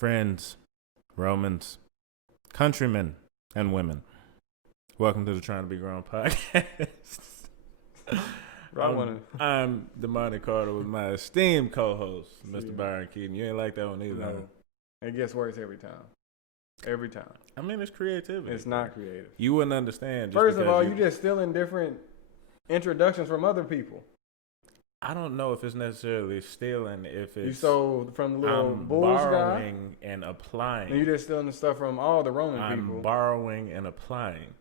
Friends, Romans, countrymen, and women. Welcome to the Trying to Be Grown podcast. I'm Damani Carter with my esteemed co-host, Mr. Byron Keaton. You ain't like that one either. No. It gets worse every time. Every time. I mean, it's creativity. It's not creative. You wouldn't understand. First of all, you just stealing different introductions from other people. I don't know if it's necessarily stealing. If it's you stole from the little Bulls guy, borrowing and applying. and you just stealing the stuff from all the Roman people. I'm borrowing and applying.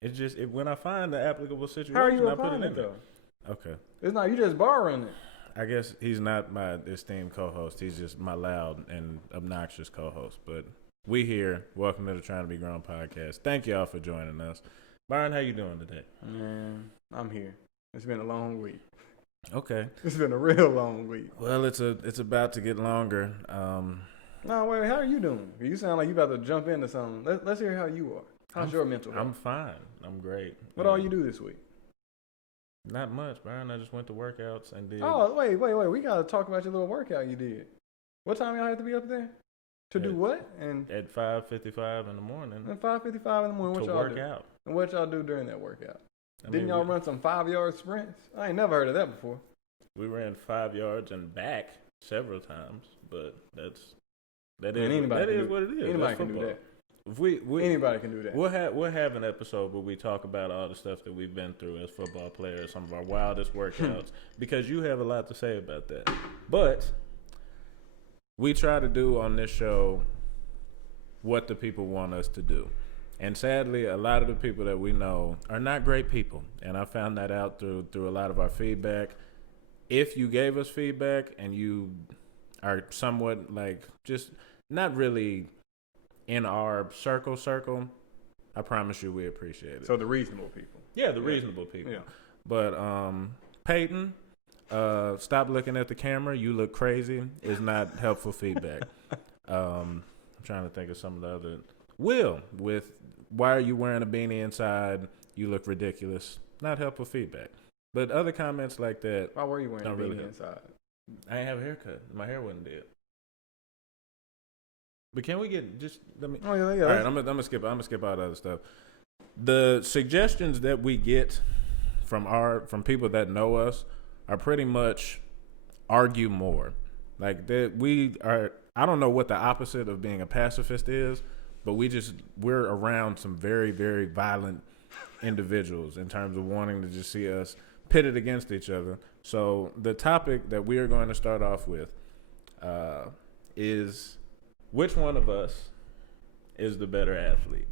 It's just when I find the applicable situation, How are you I put applying it in though? there. Okay. It's not you just borrowing it. I guess he's not my esteemed co-host. He's just my loud and obnoxious co-host. But we here. Welcome to the Trying to Be Grown podcast. Thank y'all for joining us. Byron, how you doing today? Man, I'm here. It's been a long week. Okay. It's been a real long week. Well, it's about to get longer. No, wait, how are you doing? You sound like you about to jump into something. Let's hear how you are. How's your mental health? I'm fine. I'm great. What all you do this week? Not much, Byron. I just went to workouts and did. Oh, wait. We got to talk about your little workout you did. What time y'all have to be up there? To do what? And at 5:55 in the morning. At 5:55 in the morning, what to y'all work do? out. And what y'all do during that workout? Didn't mean, y'all run some 5-yard sprints? I ain't never heard of that before. We ran 5 yards and back several times, but that is what it is. Anybody can do that. If anybody can do that. We'll have an episode where we talk about all the stuff that we've been through as football players, some of our wildest workouts, because you have a lot to say about that. But we try to do on this show what the people want us to do. And sadly, a lot of the people that we know are not great people. And I found that out through a lot of our feedback. If you gave us feedback and you are somewhat like just not really in our circle, I promise you we appreciate it. So the reasonable people. Yeah, the reasonable people. Yeah. But Peyton, stop looking at the camera. You look crazy is not helpful feedback. I'm trying to think of some of the other. Will, with why are you wearing a beanie inside? You look ridiculous. Not helpful feedback. But other comments like that. Why were you wearing a beanie really inside? I didn't have a haircut. My hair wasn't dead. But can we get just let me? Oh yeah. All right, I'm gonna skip all the other stuff. The suggestions that we get from people that know us are pretty much argue more. Like that we are. I don't know what the opposite of being a pacifist is, but we're around some very, very violent individuals in terms of wanting to just see us pitted against each other. So the topic that we are going to start off with is which one of us is the better athlete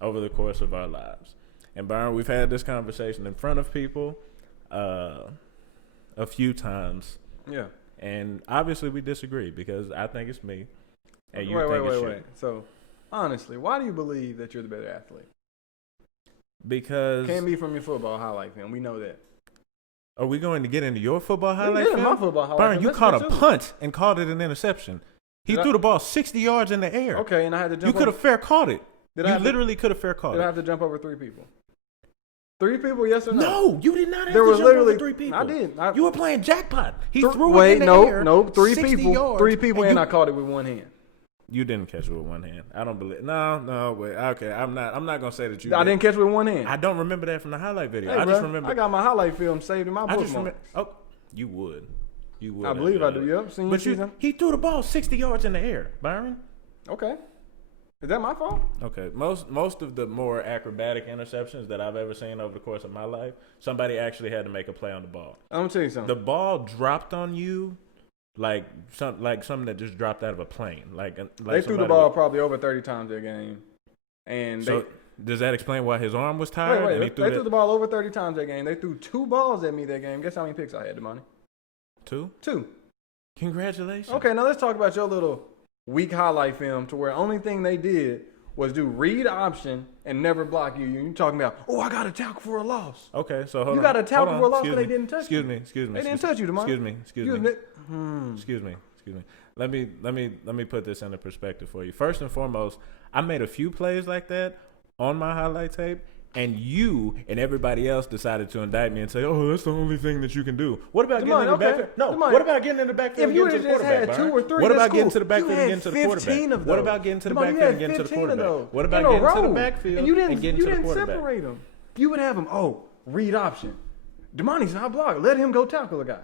over the course of our lives. And Byron, we've had this conversation in front of people a few times. Yeah. And obviously we disagree because I think it's me and you think it's you. Wait. So, honestly, why do you believe that you're the better athlete? Because can't be from your football highlight film. We know that. Are we going to get into your football highlight film? My football highlight Byron, film. you caught a punt and called it an interception. He threw the ball 60 yards in the air. Okay, and I had to jump. You could have fair caught it. You literally could have fair caught it. Did I have to jump over 3 people? 3 people, yes or no? No, you did not have to jump over 3 people. I did. You were playing jackpot. He threw it in the air. No, 3 people. Yards, 3 people, and I caught it with one hand. You didn't catch it with one hand. I don't believe. No. Wait. Okay, I'm not gonna say that you. I didn't catch it with one hand. I don't remember that from the highlight video. Hey, I just remember. I got my highlight film saved in my bookmark. Oh, you would. I believe I do. Yep. But he threw the ball 60 yards in the air, Byron. Okay. Is that my fault? Okay. Most of the more acrobatic interceptions that I've ever seen over the course of my life, somebody actually had to make a play on the ball. I'm gonna tell you something. The ball dropped on you like something that just dropped out of a plane. Like they threw the ball probably over 30 times that game. And does that explain why his arm was tired? Wait. They threw the ball over 30 times that game. They threw 2 balls at me that game. Guess how many picks I had, Damani? 2? 2. Congratulations. Okay, now let's talk about your little weak highlight film to where only thing they did was do read option and never block you. You're talking about, I got a tackle for a loss. Okay, so hold on. You got a tackle for a loss, but they didn't touch you. Excuse me. They didn't touch you, Damani. Excuse me. Let me put this into perspective for you. First and foremost, I made a few plays like that on my highlight tape, and you and everybody else decided to indict me and say, "Oh, that's the only thing that you can do." What about getting in the backfield? No. What about getting in the backfield and getting to the quarterback? Had 2 or 3, what about getting cool. to the backfield and getting to the quarterback? What about getting to the backfield and getting to the quarterback? What about getting to the backfield and getting to the quarterback? You didn't separate them. You would have them. Oh, read option. Damani's not blocking. Let him go tackle a guy.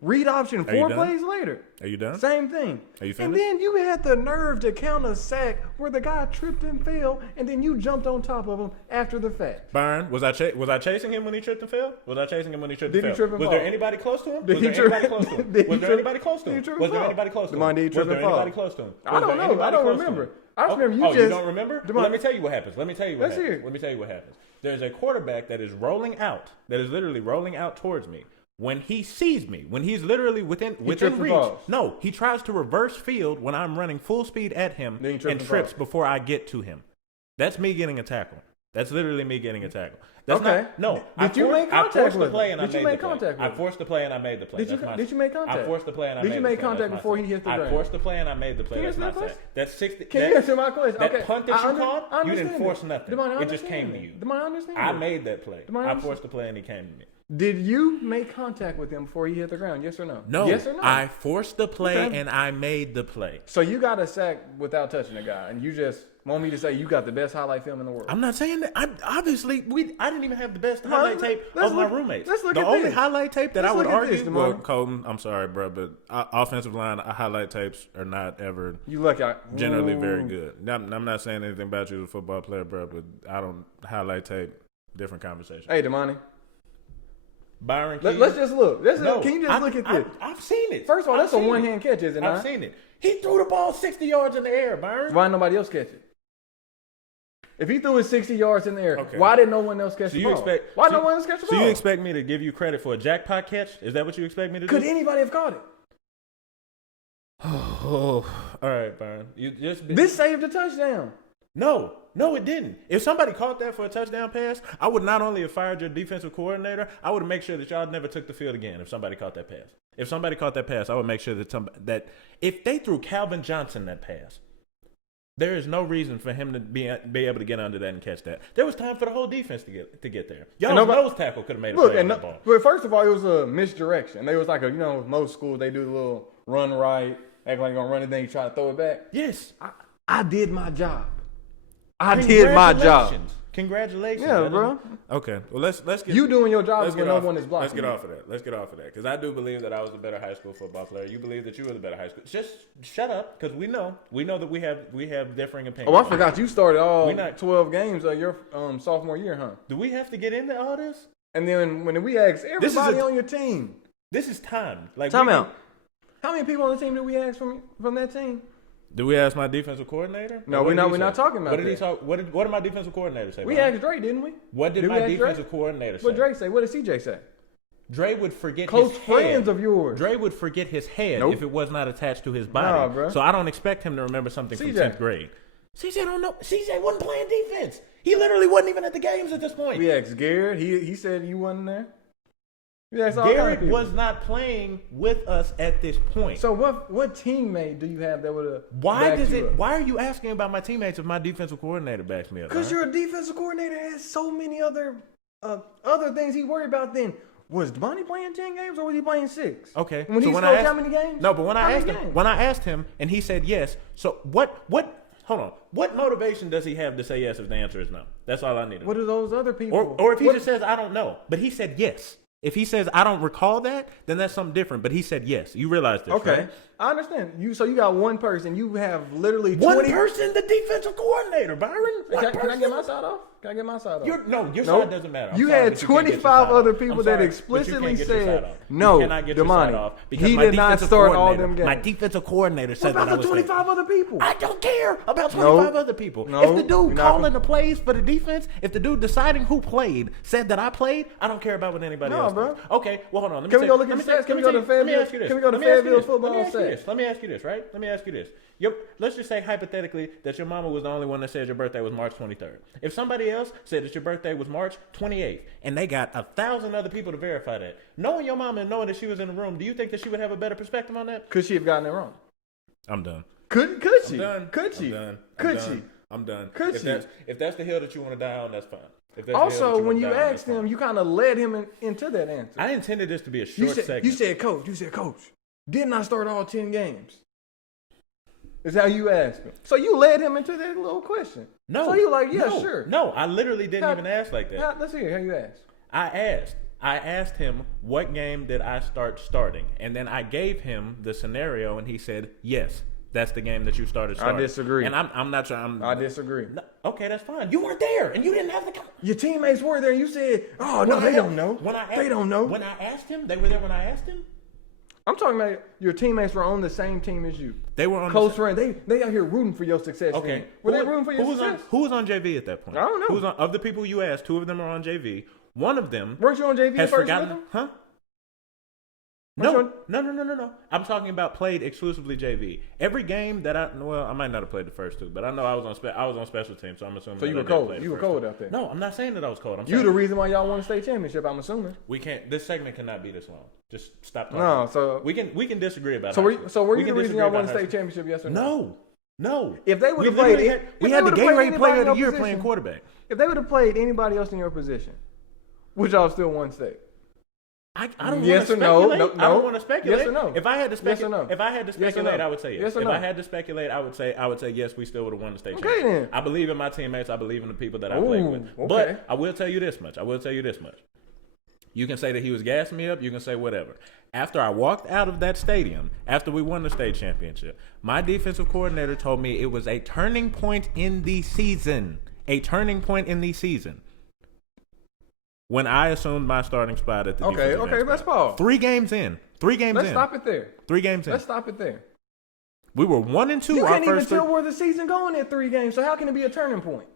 Read option 4 plays later. Are you done? Same thing. Are you finished? And then you had the nerve to count a sack where the guy tripped and fell, and then you jumped on top of him after the fact. Byron, was I chasing him when he tripped and fell? Was I chasing him when he tripped and fell? Did he trip and fall? Was there anybody close to him? Was there anybody close to him? Was there anybody close to him? Was there anybody close to him? Did he trip and fall? Was there anybody close to him? I don't know. I don't remember. I just remember you just. You don't remember? Well, let me tell you what happens. Let me tell you what happens. There's a quarterback that is rolling out, that is literally rolling out towards me. When he sees me, when he's literally within reach, no, he tries to reverse field when I'm running full speed at him and trips before I get to him. That's me getting a tackle. That's literally me getting a tackle. That's okay. Did you make contact with him? Did you make contact with him? I forced the play and I made the play. Did you make contact? I forced the play and I made the play. Did you make contact before he hit the ground? I forced the play and I made the play. That's not sack. That's 60. Can you answer my question? That punt that you called, you didn't force nothing. It just came to you. I made that play. I forced the play and he came to me. Did you make contact with him before he hit the ground? Yes or no? No. Yes or no? I forced the play and I made the play. So you got a sack without touching the guy, and you just want me to say you got the best highlight film in the world. I'm not saying that. I didn't even have the best highlight tape of my roommates. Let's look the at only this. Highlight tape that I would argue. Well, Colton, I'm sorry, bro, but offensive line highlight tapes are not ever generally very good. I'm not saying anything about you as a football player, bro, but I don't highlight tape. Different conversation. Hey, Damani. Byron, let's just look. Can you just look at this? I've seen it. First of all, that's a one-hand catch, isn't it? I've seen it. He threw the ball 60 yards in the air, Byron. Why didn't nobody else catch it? If he threw it 60 yards in the air, why did no one else catch the ball? Why no one else catch the ball? So you expect me to give you credit for a jackpot catch? Is that what you expect me to do? Could anybody have caught it? Oh, all right, Byron. This saved a touchdown. No, it didn't. If somebody caught that for a touchdown pass, I would not only have fired your defensive coordinator, I would make sure that y'all never took the field again if somebody caught that pass. If somebody caught that pass, I would make sure that if they threw Calvin Johnson that pass, there is no reason for him to be able to get under that and catch that. There was time for the whole defense to get there. Y'all's nose tackle could have made a play on that ball. But first of all, it was a misdirection. They was like, most schools, they do the little run right, act like you're going to run it, then you try to throw it back. Yes. I did my job. I did my job. Congratulations. Yeah, bro. Okay. Well, let's get you doing your job when no one is blocking. Let's get off of that. Because I do believe that I was a better high school football player. You believe that you were the better high school. Just shut up, because we know that we have differing opinions. Oh, I forgot you started all 12 games of your sophomore year, huh? Do we have to get into all this? And then when we ask everybody on your team, this is time. Time out. How many people on the team did we ask from that team? Did we ask my defensive coordinator? No, we're not talking about that. What did he talk? What did my defensive coordinator say? We asked Dre, didn't we? What did my defensive coordinator say? What did Dre say? What did CJ say? Dre would forget close his head. friends of yours. Dre would forget his head if it was not attached to his body. Bro. So I don't expect him to remember something from 10th grade. CJ don't know. CJ wasn't playing defense. He literally wasn't even at the games at this point. We asked Garrett. He said you wasn't there. Garrett was not playing with us at this point. So what teammate do you have that would have? Why are you asking about my teammates if my defensive coordinator backs me up? Because your defensive coordinator has so many other things he worried about. Then was Damani playing 10 games or was he playing 6? Okay. When he scored how many games? No, but when I asked him and he said yes. So what? Hold on. What motivation does he have to say yes if the answer is no? That's all I need to know. What are those other people? Or if he just says I don't know, but he said yes. If he says I don't recall that, then that's something different. But he said yes. You realize this, right? I understand. So you got one person. You have literally 20... One person, the defensive coordinator, Byron. Can I get my side off? Can I get my side off? Your side doesn't matter. You had 25 other people that explicitly said no, Damani. He did not start all them games. My defensive coordinator said that I was 25 other people? I don't care about 25 other people. If the dude calling the plays for the defense, if the dude deciding who played said that I played, I don't care about what anybody else does. Okay, well, hold on. Can we go look at the stats? Can we go to Fayetteville? Can we go to Fayetteville's football stats? Let me ask you this, right? Let me ask you this. Let's just say hypothetically that your mama was the only one that said your birthday was March 23rd. If somebody else said that your birthday was March 28th and they got 1,000 other people to verify that, knowing your mama and knowing that she was in the room, do you think that she would have a better perspective on that? Could she have gotten it wrong? I'm done. Could she? I'm done. Could she? I'm done. Could she? I'm done. Could you? If that's the hill that you want to die on, that's fine. If that's the hill Also, that when wanna you die on, asked that's him, fine. you kind of led him into that answer. I intended this to be a short segment. You said, Coach, didn't I start all 10 games? Is how you asked him. So you led him into that little question. No. So you like, yeah, sure. No, I literally didn't even ask like that. Let's hear how you asked. I asked him what game did I start starting, and then I gave him the scenario, and he said, yes, that's the game that you started starting. I disagree. And I'm not trying. I disagree. No, okay, that's fine. You weren't there, and you didn't have the. Your teammates were there, and you said, "Oh no, they don't know. They don't know." When I asked him, they were there when I asked him. I'm talking about your teammates were on the same team as you. They were on close friends. They out here rooting for your success. Okay, man. Were they rooting for your success? Who was on JV at that point? I don't know. Of the people you asked, 2 of them are on JV. One of them weren't you on JV has first forgotten, with them? huh? No. I'm talking about played exclusively JV. Every game that I might not have played the first 2, but I know I was on special teams, so I'm assuming. So you were cold. You were cold out there. No, I'm not saying that I was cold. You the reason why y'all won a state championship. I'm assuming. We can't. This segment cannot be this long. Just stop talking. No, so we can disagree about. So were you the reason y'all won a state championship? Yes or no? No. If they would have played, we had the Gatorade Player of the Year playing quarterback. If they would have played anybody else in your position, would y'all still won state? I don't yes want to or speculate. no? I don't want to speculate. Yes or no? If I had to speculate, yes or no? If I had to speculate, yes I would say yes. Yes or if no? I had to speculate, I would say yes. We still would have won the state Okay, championship. then. I believe in my teammates. I believe in the people that I played with. Okay. But I will tell you this much. You can say that he was gassing me up. You can say whatever. After I walked out of that stadium, after we won the state championship, my defensive coordinator told me it was a turning point in the season. A turning point in the season. When I assumed my starting spot at the defensive end spot. Let's pause. 3 games in. Let's stop it there. 3 games in. Let's stop it there. We were 1-2. You can't even tell where the season going at 3 games. So how can it be a turning point?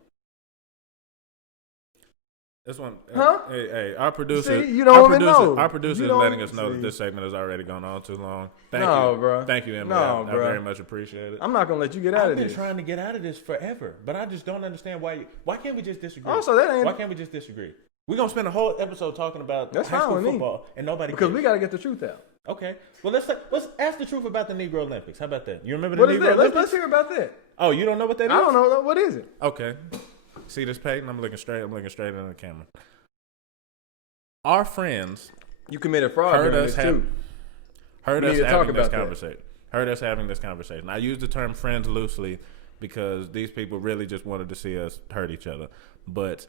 This one, huh? Hey, our producer. See, you don't even know. Our producer is letting us know that this segment has already gone on too long. Thank you, bro. Thank you, Emily. I very much appreciate it. I'm not gonna let you get out of this. I've been trying to get out of this forever, but I just don't understand why. Why can't we just disagree? Also, that ain't. Why can't we just disagree? We're gonna spend a whole episode talking about high school football, and nobody because cares. we gotta get the truth out. Okay, well let's ask the truth about the Negro Olympics. How about that? You remember the Negro Olympics? Let's hear about that. Oh, you don't know what that is? I don't know. What is it? Okay, see this, Peyton? I'm looking straight into the camera. Our friends, you committed fraud heard during us this too. Heard us having this conversation. I use the term friends loosely because these people really just wanted to see us hurt each other. But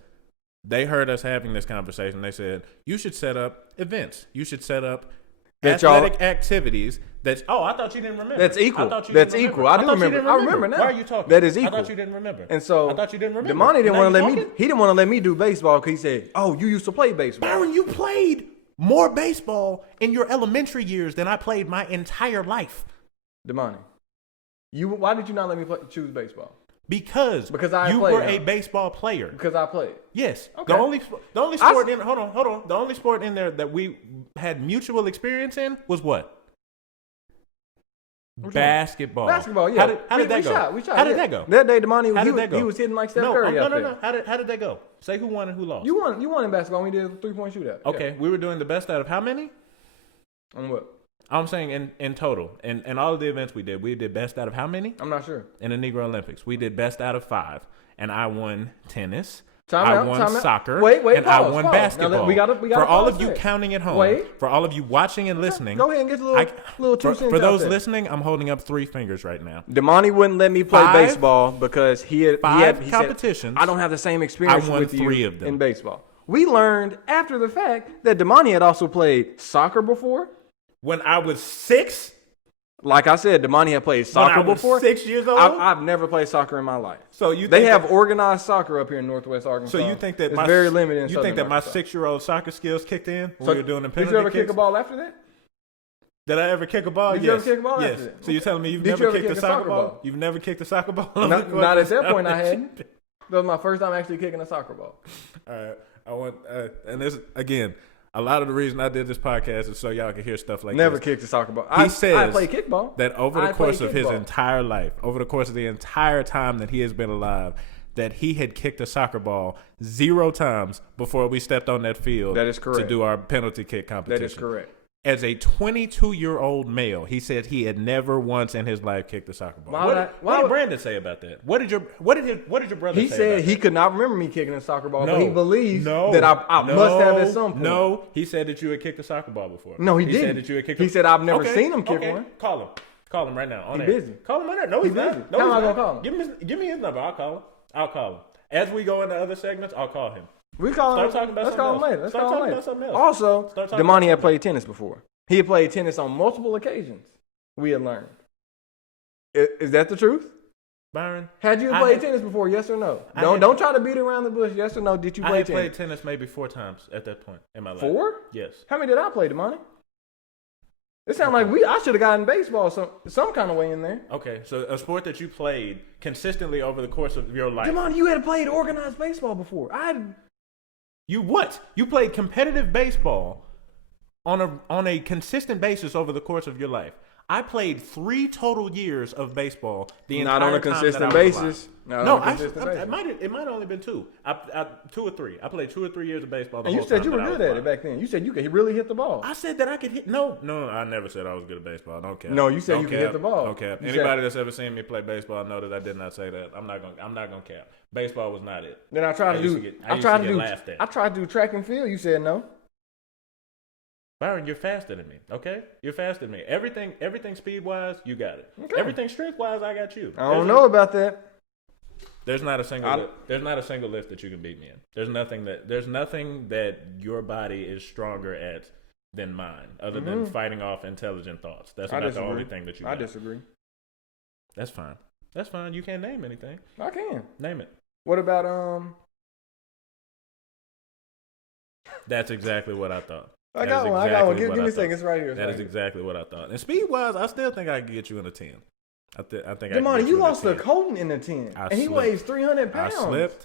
they heard us having this conversation. They said, you should set up events. You should set up athletic activities. I thought you didn't remember. That's equal. That's equal. I do remember. I remember now. Why are you talking? That is equal. I thought you didn't remember. And so I thought you didn't remember. Damani didn't want to let me. He didn't want to let me do baseball because he said, "Oh, you used to play baseball." Byron, you played more baseball in your elementary years than I played my entire life. Damani, why did you not let me choose baseball? Because you were a baseball player. Because I played. Yes. Okay. The only sport hold on. The only sport in there that we had mutual experience in was what? Basketball. Basketball, yeah. How did that go? We shot. How did that go? That day, Damani, he was hitting like Steph Curry out there. No. How did that go? Say who won and who lost. You won in basketball. We did a 3-point shootout. Okay, yeah. we were doing the best out of how many? On what? I'm saying in total. And all of the events we did best out of how many? I'm not sure. In the Negro Olympics, we did best out of 5. And I won tennis. I won soccer. Wait, and I won basketball. We got for all of you counting at home, for all of you watching and listening, go ahead and get a little 2 cents. For those listening, I'm holding up 3 fingers right now. Damani wouldn't let me play baseball because he had competitions. Said, I don't have the same experience I won with 3 you of them in baseball. We learned after the fact that Damani had also played soccer before. When I was 6. Like I said, Damani had played soccer before. 6 years old. I've never played soccer in my life. So they have organized soccer up here in Northwest Arkansas. So you think that it's very limited. You think that my 6-year-old soccer skills kicked in when we were doing the penalty kicks? Did you ever kicks? kick a ball after that? Did I ever kick a ball? Did you ever kick a ball after that? So you're telling me you've never kicked a soccer ball? You've never kicked a soccer ball? Not at that point. I hadn't. That was my first time actually kicking a soccer ball. All right. I want, and this again. A lot of the reason I did this podcast is so y'all can hear stuff like Never this. kicked a soccer ball. He says I play kickball. That over the course of his entire life, over the course of the entire time that he has been alive, that he had kicked a soccer ball 0 times before we stepped on that field. That is correct. To do our penalty kick competition. That is correct. as a 22-year-old male, he said he had never once in his life kicked a soccer ball. What did Brandon say about that? What did your brother say? He said he could not remember me kicking a soccer ball, No, but he believes no, that I must have at some point. No, he said that you had kicked a soccer ball before. No, he didn't. Said that you had kicked he said I've never seen him kick one. Call him right now. On He's air. busy. Call him right now. No, he's busy. not. No, How he's am I not. gonna call him? Give me his number. I'll call him. As we go into other segments, I'll call him. We call him. Start talking about Let's something call him else. later. Let's Start call him talking later. about something else. Also, Start talking Damani about had played tennis before. He had played tennis on multiple occasions. We had learned. Is that the truth? Byron, Had you played tennis before? Yes or no? Don't try to beat around the bush. Yes or no? Did you play tennis? I had played tennis maybe 4 times at that point in my life. 4? Yes. How many did I play, Damani? It sounds like I should have gotten baseball some kind of way in there. Okay, so a sport that you played consistently over the course of your life. Damani, you had played organized baseball before. You what? You played competitive baseball on a consistent basis over the course of your life. I played 3 total years of baseball. Not on a consistent basis. It might have only been 2. 2 or 3. I played 2 or 3 years of baseball. And you said you were good at it back then. You said you could really hit the ball. I said that I could hit. No, I never said I was good at baseball. Don't care. No, you said you could hit the ball. Okay. Anybody that's ever seen me play baseball know that I did not say that. I'm not gonna cap. Baseball was not it. Then I tried to do track and field. You said no. Byron, you're faster than me, okay? You're faster than me. Everything speed-wise, you got it. Okay. Everything strength-wise, I got you. I don't know about that. There's not a single lift that you can beat me in. There's nothing that your body is stronger at than mine, other than fighting off intelligent thoughts. That's about the only thing that you got. I disagree. That's fine. You can't name anything. I can. Name it. What about That's exactly what I thought. I got one. Give me a second. It's right here. That is exactly what I thought. And speed-wise, I still think I can get you in a 10. I think Damani, you lost to Colton in the 10. And he weighs 300 pounds.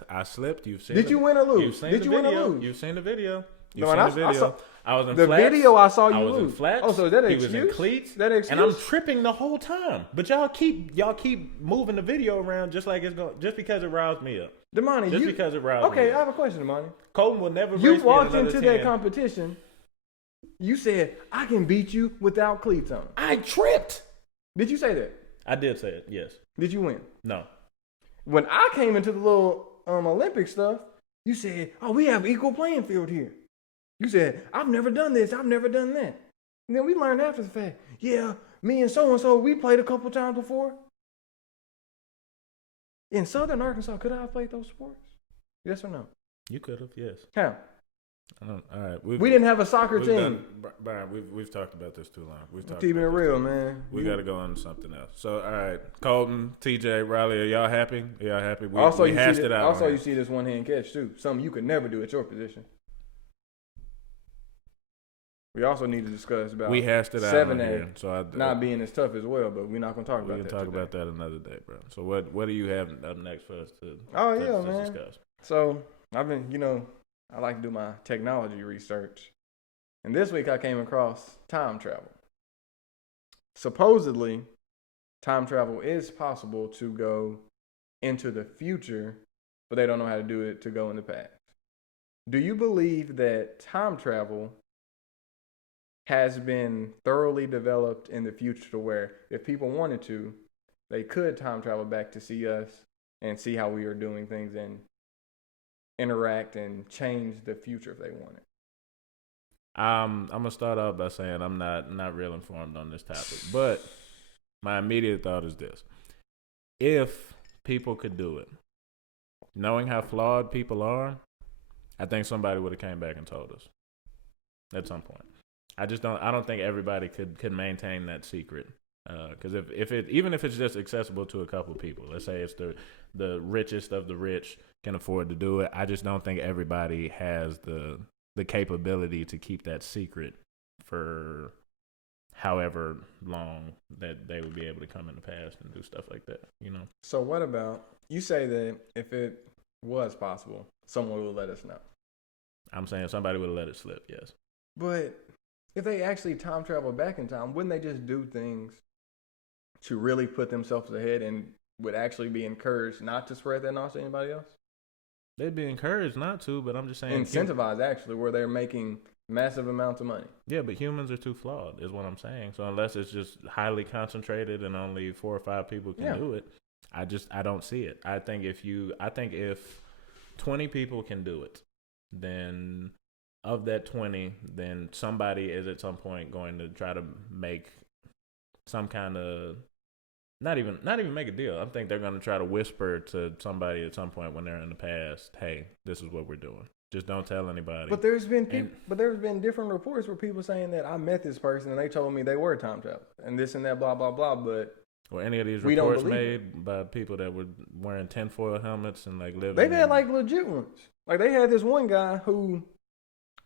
I slipped. You've seen Did you win or lose? Did you win or lose? You've seen the video. I was in the flats. video I saw you I was lose. in flats. Oh, so is that an he excuse? was in cleats. That an excuse? And I'm tripping the whole time. But y'all keep moving the video around just because it roused me up. Damani, because it roused me Okay, up. I have a question, Damani. Colton will never You race walked me into that competition. You said, I can beat you without cleats on. I tripped. Did you say that? I did say it, yes. Did you win? No. When I came into the little Olympic stuff, you said, oh, we have equal playing field here. You said, I've never done this. I've never done that. And then we learned after the fact, yeah, me and so-and-so, we played a couple times before. In Southern Arkansas, could I have played those sports? Yes or no? You could have, yes. How? All right. We didn't have a soccer team. Brian, we've talked about this too long. Keeping it real, man. We got to go on to something else. So, all right, Colton, TJ, Riley, are y'all happy? We hashed it out. Also, you see this one-hand catch, too. Something you could never do at your position. We also need to discuss about we hashed it out 7A so not being as tough as well, but we're not going to talk about that. We can talk about that another day, bro. So what do you have up next for us to discuss? So I've been, I like to do my technology research. And this week I came across time travel. Supposedly, time travel is possible to go into the future, but they don't know how to do it to go in the past. Do you believe that time travel has been thoroughly developed in the future to where if people wanted to, they could time travel back to see us and see how we are doing things and interact and change the future if they wanted? I'm gonna start off by saying I'm not real informed on this topic, but my immediate thought is this: if people could do it, knowing how flawed people are, I think somebody would have came back and told us at some point. I don't think everybody could maintain that secret. Because even if it's just accessible to a couple people, let's say it's the richest of the rich can afford to do it, I just don't think everybody has the capability to keep that secret for however long that they would be able to come in the past and do stuff like that, So what about, you say that if it was possible, someone would let us know. I'm saying somebody would have let it slip, yes. But if they actually time travel back in time, wouldn't they just do things to really put themselves ahead and would actually be encouraged not to spread that knowledge to anybody else? They'd be encouraged not to, but I'm just saying. Incentivized, actually, where they're making massive amounts of money. Yeah, but humans are too flawed, is what I'm saying. So unless it's just highly concentrated and only 4 or 5 people can do it, I don't see it. I think if 20 people can do it, then of that 20, then somebody is at some point going to try to make some kind of not even make a deal. I think they're going to try to whisper to somebody at some point when they're in the past, "Hey, this is what we're doing. Just don't tell anybody." But there's been different reports where people saying that I met this person and they told me they were time travelers and this and that, blah blah blah. But or any of these reports made by people that were wearing tinfoil helmets and like living. They've had like legit ones. Like they had this one guy who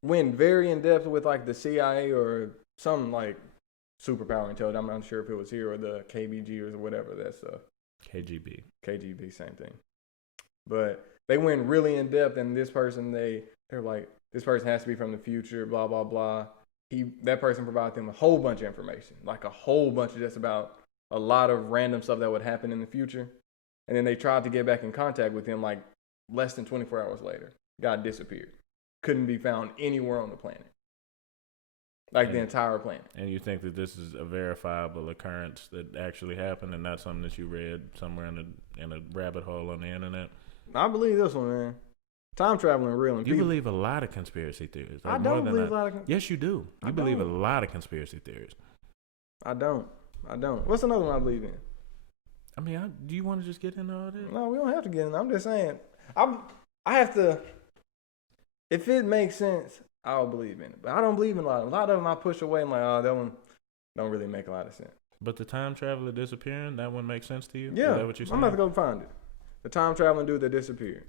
went very in depth with like the CIA or some like superpower intelligence. I'm not sure if it was here or the KBG or whatever that stuff. KGB, same thing. But they went really in depth, and this person they're like, this person has to be from the future, blah blah blah. That person provided them a whole bunch of information, like a whole bunch of just about a lot of random stuff that would happen in the future. And then they tried to get back in contact with him like less than 24 hours later. Guy disappeared. Couldn't be found anywhere on the planet. Like the entire planet. And you think that this is a verifiable occurrence that actually happened and not something that you read somewhere in a rabbit hole on the internet? I believe this one, man. Time traveling real. And you believe a lot of conspiracy theories. Like I don't believe a lot of Yes, you do. You believe a lot of conspiracy theories. I don't. What's another one I believe in? I mean, do you want to just get into all this? No, we don't have to get in. I'm just saying. I have to. If it makes sense, I'll believe in it. But I don't believe in a lot. A lot of them I push away. I'm like, oh, that one don't really make a lot of sense. But the time traveler disappearing, that one makes sense to you? Yeah. Is that what you're saying? I'm about to go find it. The time traveling dude that disappeared.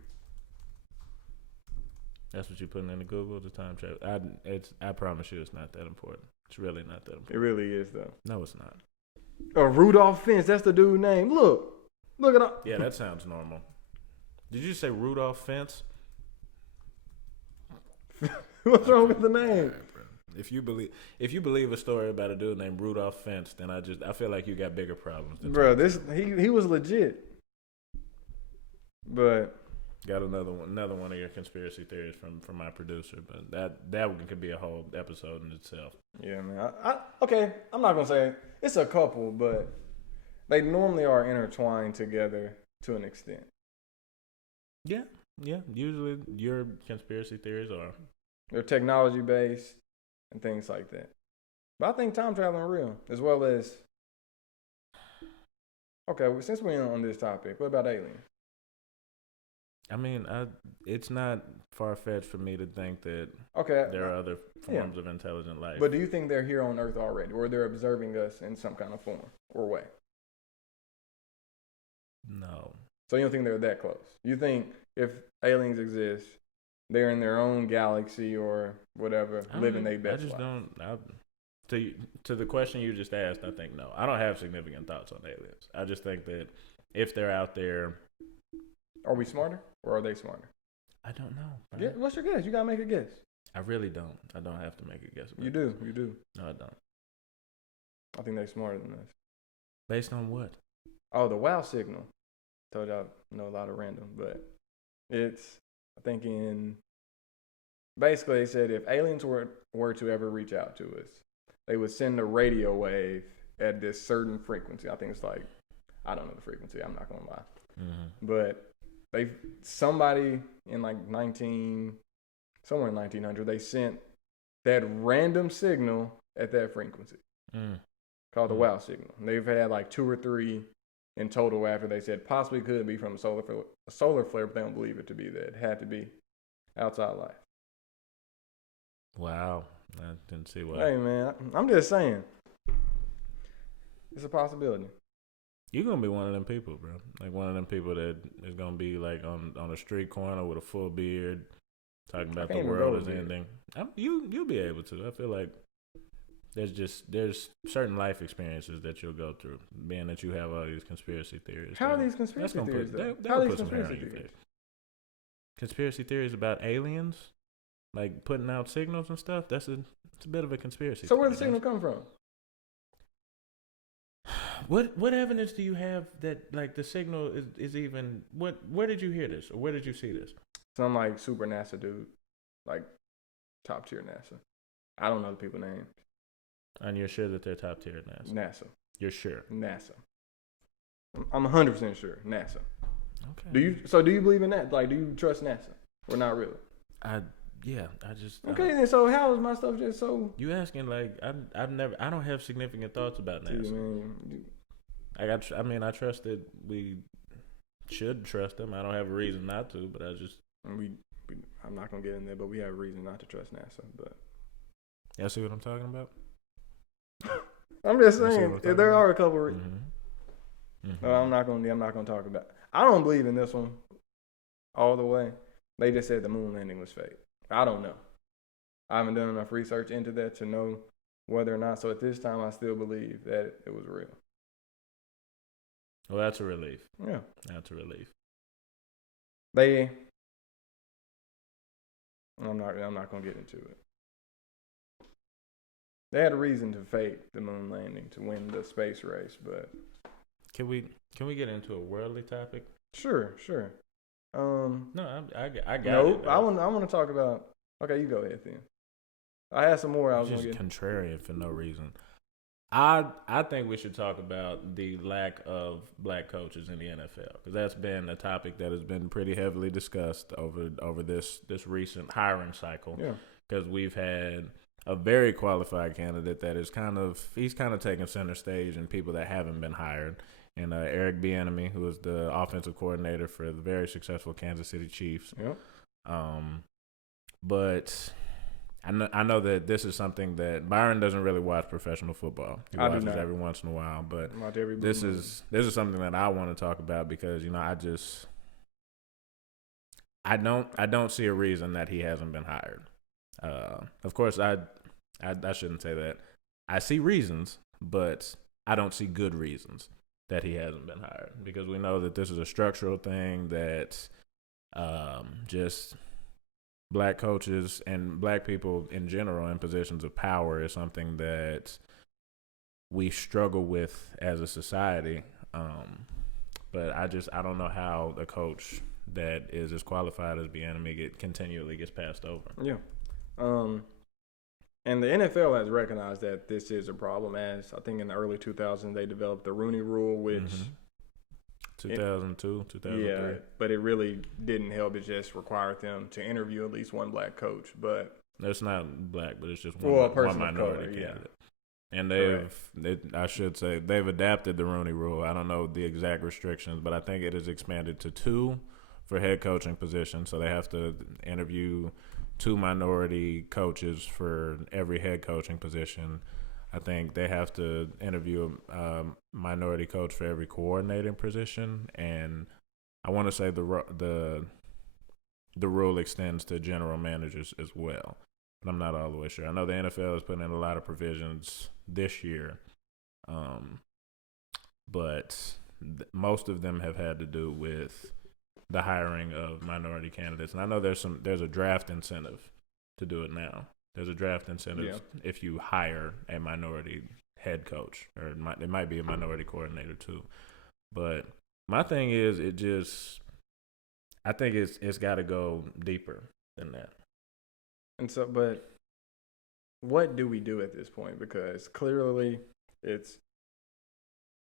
That's what you're putting into Google, the time travel. I promise you it's not that important. It's really not that important. It really is, though. No, it's not. Rudolph Fentz, that's the dude's name. Look at that. Yeah, that sounds normal. Did you say Rudolph Fentz? What's wrong with the name? If you believe a story about a dude named Rudolph Fentz, then I feel like you got bigger problems. Bro, he was legit. But got another one of your conspiracy theories from my producer, but that one could be a whole episode in itself. Yeah, man. Okay, I'm not gonna say it's a couple, but they normally are intertwined together to an extent. Yeah. Usually your conspiracy theories are. They're technology based and things like that. But I think time traveling real, as well as. Okay, well, since we're on this topic, what about aliens? I mean, it's not far-fetched for me to think that there are other forms of intelligent life. But do you think they're here on Earth already, or they're observing us in some kind of form or way? No. So you don't think they're that close? You think if aliens exist, they're in their own galaxy or whatever, living their best life? I just don't. To the question you just asked, I think no. I don't have significant thoughts on aliens. I just think that if they're out there. Are we smarter or are they smarter? I don't know. Yeah, what's your guess? You gotta make a guess. I really don't. I don't have to make a guess. You do. No, I don't. I think they're smarter than us. Based on what? Oh, the wow signal. Told y'all know a lot of random, but it's basically they said if aliens were to ever reach out to us, they would send a radio wave at this certain frequency. I think it's like, I don't know the frequency. I'm not gonna lie. Mm-hmm. But somebody in like somewhere in 1900, they sent that random signal at that frequency called the wow signal. And they've had like 2 or 3 in total after they said possibly could be from a solar flare, but they don't believe it to be that. It had to be outside life. Wow. I didn't see why. Hey, man, I'm just saying. It's a possibility. You're going to be one of them people, bro. Like one of them people that is going to be like on a street corner with a full beard talking about the world is ending. You'll be able to. I feel like there's certain life experiences that you'll go through, being that you have all these conspiracy theories. How are these conspiracy theories, though? How are these conspiracy theories? Conspiracy theories about aliens, like putting out signals and stuff. It's a bit of a conspiracy. So where did the signal come from? What evidence do you have that like the signal is even where did you hear this or where did you see this? Some like super NASA dude, like top tier NASA. I don't know the people's names. And you're sure that they're top tier at NASA? NASA. You're sure? NASA. I'm 100% sure. NASA. Okay. Do you believe in that? Like, do you trust NASA or not really? Yeah, I just okay. Then so how is my stuff just so? You asking like I don't have significant thoughts about NASA. I trust that we should trust them. I don't have a reason not to, but I'm not gonna get in there, but we have a reason not to trust NASA. But y'all see what I'm talking about? I'm just saying there are a couple. I'm not gonna talk about. I don't believe in this one all the way. They just said the moon landing was fake. I don't know. I haven't done enough research into that to know whether or not. So at this time, I still believe that it was real. Well, that's a relief. Yeah, that's a relief. I'm not gonna get into it. They had a reason to fake the moon landing to win the space race, but can we get into a worldly topic? Sure. No, I got nope, it. I want to talk about. Okay, you go ahead then. I had some more. I was just gonna get contrarian for no reason. I think we should talk about the lack of black coaches in the NFL because that's been a topic that has been pretty heavily discussed over this recent hiring cycle. Yeah, because we've had a very qualified candidate that is kind of taking center stage and people that haven't been hired. And Eric Bieniemy, who is the offensive coordinator for the very successful Kansas City Chiefs. Yep. But I know that this is something that Byron doesn't really watch professional football. He watches every once in a while, but this is something that I want to talk about because I don't see a reason that he hasn't been hired. Of course, I shouldn't say that. I see reasons, but I don't see good reasons that he hasn't been hired because we know that this is a structural thing that just black coaches and black people in general in positions of power is something that we struggle with as a society. But I don't know how a coach that is as qualified as Bieniemy continually gets passed over. Yeah. And the NFL has recognized that this is a problem. As I think in the early 2000s, they developed the Rooney Rule, which 2002, 2003. Yeah, but it really didn't help. It just required them to interview at least one black coach. But it's not black, but it's just one minority candidate. Yeah. And I should say, they've adapted the Rooney Rule. I don't know the exact restrictions, but I think it is expanded to 2 for head coaching positions. So they have to interview 2 minority coaches for every head coaching position. I think they have to interview a minority coach for every coordinating position, and I want to say the rule extends to general managers as well. But I'm not all the way sure. I know the NFL is putting in a lot of provisions this year, but most of them have had to do with the hiring of minority candidates. And I know there's a draft incentive to do it now. There's a draft incentive if you hire a minority head coach, or it might be a minority coordinator too. But my thing is, I think it's got to go deeper than that. And so, but what do we do at this point? Because clearly, it's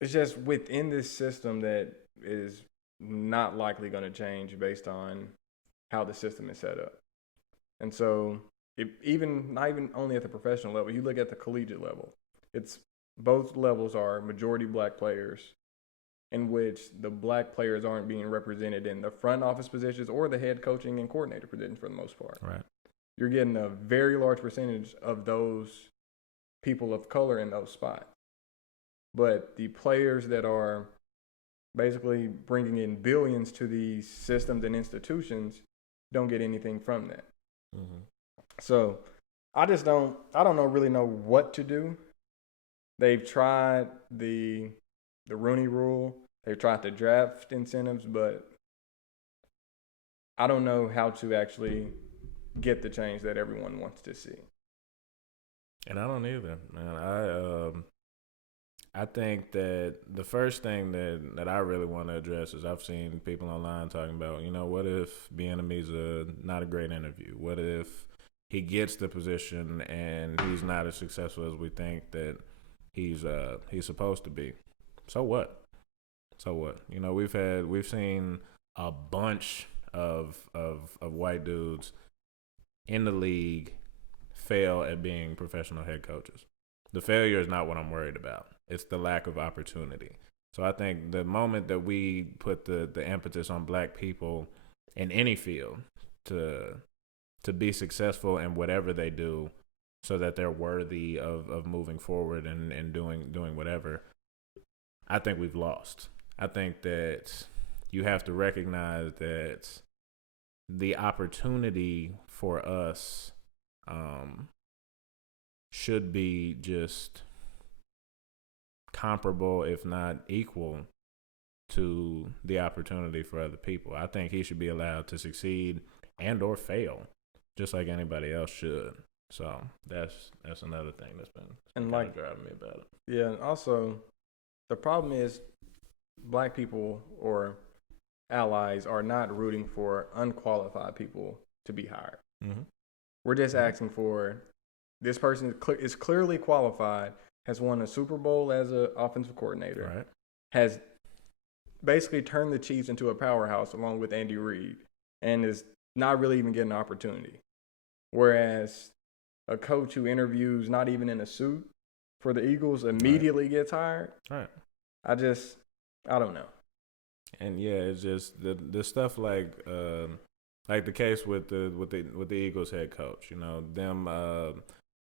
just within this system that is not likely going to change based on how the system is set up. And so, not even only at the professional level, you look at the collegiate level. It's both levels are majority black players, in which the black players aren't being represented in the front office positions or the head coaching and coordinator positions for the most part. Right. You're getting a very large percentage of those people of color in those spots. But the players that are basically bringing in billions to these systems and institutions don't get anything from that. Mm-hmm. So I don't really know what to do. They've tried the Rooney Rule. They've tried the draft incentives, but I don't know how to actually get the change that everyone wants to see. And I don't either, man. I think that the first thing that I really want to address is I've seen people online talking about, what if Bieniemy's not a great interview? What if he gets the position and he's not as successful as we think that he's supposed to be. So what? So what? You know, we've seen a bunch of white dudes in the league fail at being professional head coaches. The failure is not what I'm worried about. It's the lack of opportunity. So I think the moment that we put the impetus on black people in any field to be successful in whatever they do so that they're worthy of moving forward and doing whatever, I think we've lost. I think that you have to recognize that the opportunity for us should be just comparable, if not equal, to the opportunity for other people. I think he should be allowed to succeed and or fail, just like anybody else should. So that's another thing that's been like driving me about it. Yeah, and also the problem is black people or allies are not rooting for unqualified people to be hired. Mm-hmm. We're just asking for this person is clearly qualified, has won a Super Bowl as an offensive coordinator, right, has basically turned the Chiefs into a powerhouse along with Andy Reid, and is not really even getting an opportunity. Whereas a coach who interviews not even in a suit for the Eagles immediately gets hired. Right. I don't know. And yeah, it's just the stuff like the case with the Eagles head coach. You know, them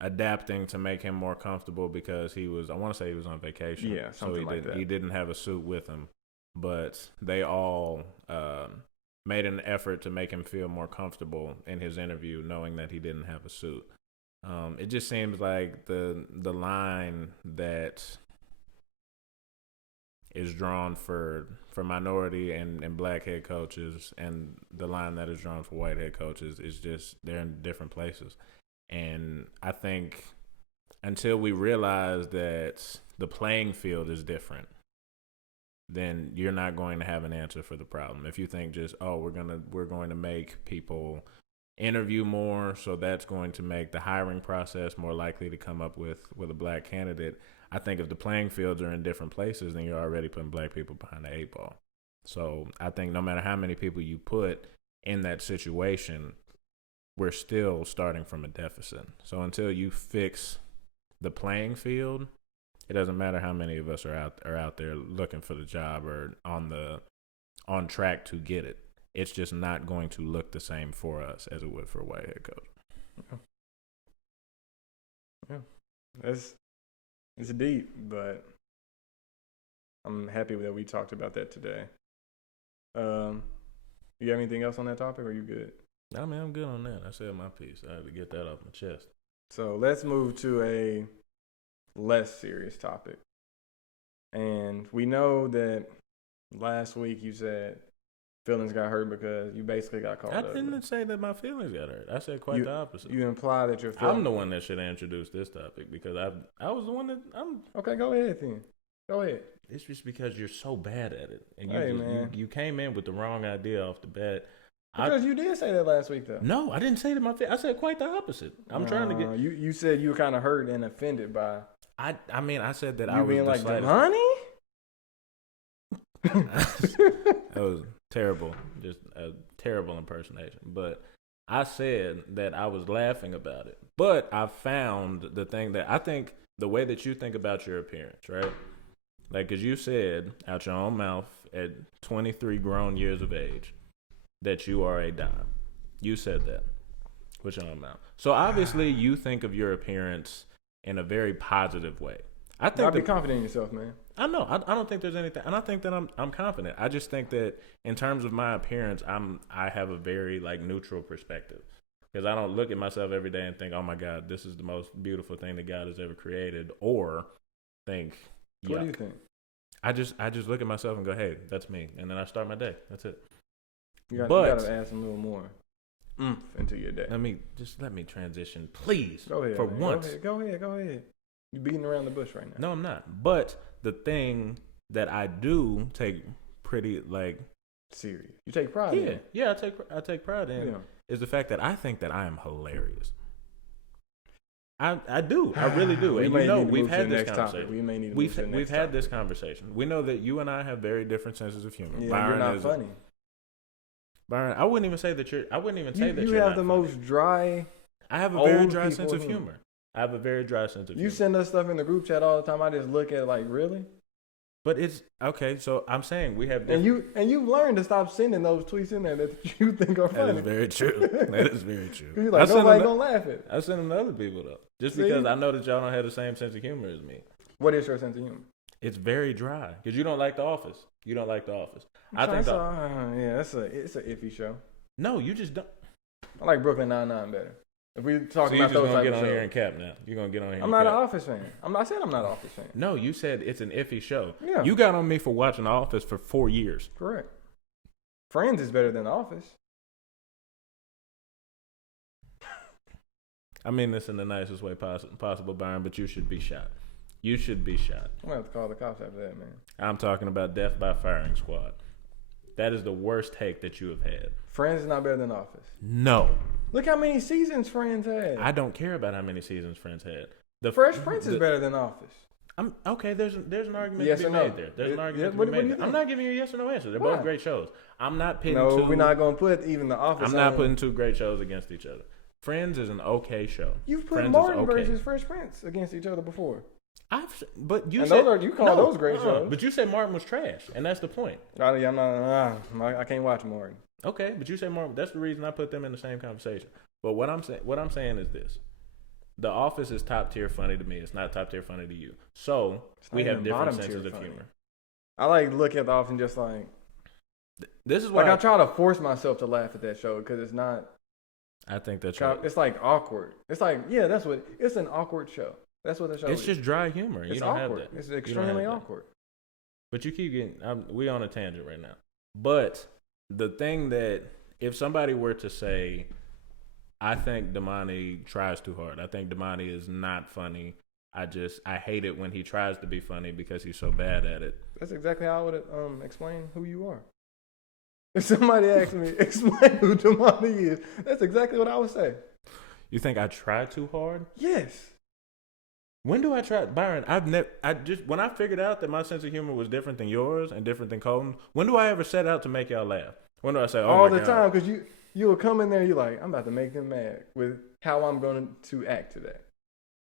adapting to make him more comfortable because he was on vacation. Yeah, something like that. He didn't have a suit with him, but they all made an effort to make him feel more comfortable in his interview, knowing that he didn't have a suit. It just seems like the line that is drawn for minority and black head coaches and the line that is drawn for white head coaches is just they're in different places. And I think until we realize that the playing field is different, then you're not going to have an answer for the problem. If you think just, we're going to make people interview more, so that's going to make the hiring process more likely to come up with a black candidate. I think if the playing fields are in different places, then you're already putting black people behind the eight ball. So I think no matter how many people you put in that situation, we're still starting from a deficit. So until you fix the playing field, it doesn't matter how many of us are out there looking for the job or on track to get it. It's just not going to look the same for us as it would for a white head coach. Yeah. It's deep, but I'm happy that we talked about that today. You have anything else on that topic, or are you good? I mean, I'm good on that. I said my piece. I had to get that off my chest. So let's move to a less serious topic. And we know that last week you said feelings got hurt because you basically got called up. I didn't say that my feelings got hurt. I said quite the opposite. You imply that your feelings... I'm the one that should have introduced this topic because I was the one that I'm... Okay, go ahead then. Go ahead. It's just because you're so bad at it. And you came in with the wrong idea off the bat. Because you did say that last week, though. No, I didn't say that. I said quite the opposite. I'm trying to get... You said you were kind of hurt and offended by... I mean, I said that I was... You being like, Damani? That was terrible. Just a terrible impersonation. But I said that I was laughing about it. But I found the thing that I think the way that you think about your appearance, right? Like, because you said out your own mouth at 23 grown years of age that you are a dime. You said that with your own mouth. So obviously you think of your appearance in a very positive way. I think be confident in yourself, man. I know. I don't think there's anything, and I think that I'm confident. I just think that in terms of my appearance, I have a very neutral perspective because I don't look at myself every day and think, oh my God, this is the most beautiful thing that God has ever created, or think, yuck. What do you think? I just look at myself and go, hey, that's me, and then I start my day. That's it. You got to add some little more into your day. Let me transition, please. Go ahead. For man. once. Go ahead. You're beating around the bush right now. No, I'm not. But the thing that I do take pretty serious. You take pride in. Yeah, I take pride in is the fact that I think that I am hilarious. I do. I really do. And we've had this conversation. We may need to We've had this conversation. We know that you and I have very different senses of humor. Yeah, Byron you're not funny. Byron, I wouldn't even say that you're. I wouldn't even say that you you're have not the funny. most dry. I have a very dry sense of humor. I have a very dry sense of humor. You send us stuff in the group chat all the time. I just look at it like, really? But it's okay. So I'm saying we have different. And you've learned to stop sending those tweets in there that you think are funny. That is very true. That is very true. You're like, nobody gonna laugh at it. I send them to other people though, just because I know that y'all don't have the same sense of humor as me. What is your sense of humor? It's very dry because you don't like The Office. You don't like The Office. I think it's an iffy show. No, you just don't. I like Brooklyn Nine-Nine better. If we talk about those type of shows. You're gonna get on here and cap now. You're gonna get on here. I'm not an Office fan. I said I'm not an Office fan. No, you said it's an iffy show. Yeah. You got on me for watching The Office for 4 years. Correct. Friends is better than The Office. I mean this in the nicest way possible, Byron, but you should be shot. You should be shot. I'm gonna have to call the cops after that, man. I'm talking about death by firing squad. That is the worst take that you have had. Friends is not better than Office. No. Look how many seasons Friends had. I don't care about how many seasons Friends had. The Fresh Prince is better than Office. I'm okay. There's an argument yes to be made there. There's an argument to be made there. I'm not giving you a yes or no answer. They're both great shows. I'm not pitting two. No, we're not going to put even The Office. I'm not putting two great shows against each other. Friends is an okay show. You've put Martin versus Fresh Prince against each other before. But you and said you call those great shows. But you said Martin was trash, and that's the point. I can't watch Martin. Okay, but you said Martin. That's the reason I put them in the same conversation. But what I'm saying is this: The Office is top tier funny to me. It's not top tier funny to you. So we have different senses of humor. I like look at The Office and just like. This is why I try to force myself to laugh at that show because it's not. I think that's it's like awkward. It's like it's an awkward show. That's what the show is. It's just dry humor. It's you don't awkward. have that. It's extremely awkward. But you keep getting. We on a tangent right now. But the thing that if somebody were to say, I think Damani tries too hard. I think Damani is not funny. I hate it when he tries to be funny because he's so bad at it. That's exactly how I would explain who you are. If somebody asked me, explain who Damani is, that's exactly what I would say. You think I try too hard? Yes. When do I try, Byron? When I figured out that my sense of humor was different than yours and different than Colton's. When do I ever set out to make y'all laugh? When do I say, all the time? Because you will come in there, you're like, I'm about to make them mad with how I'm going to act today.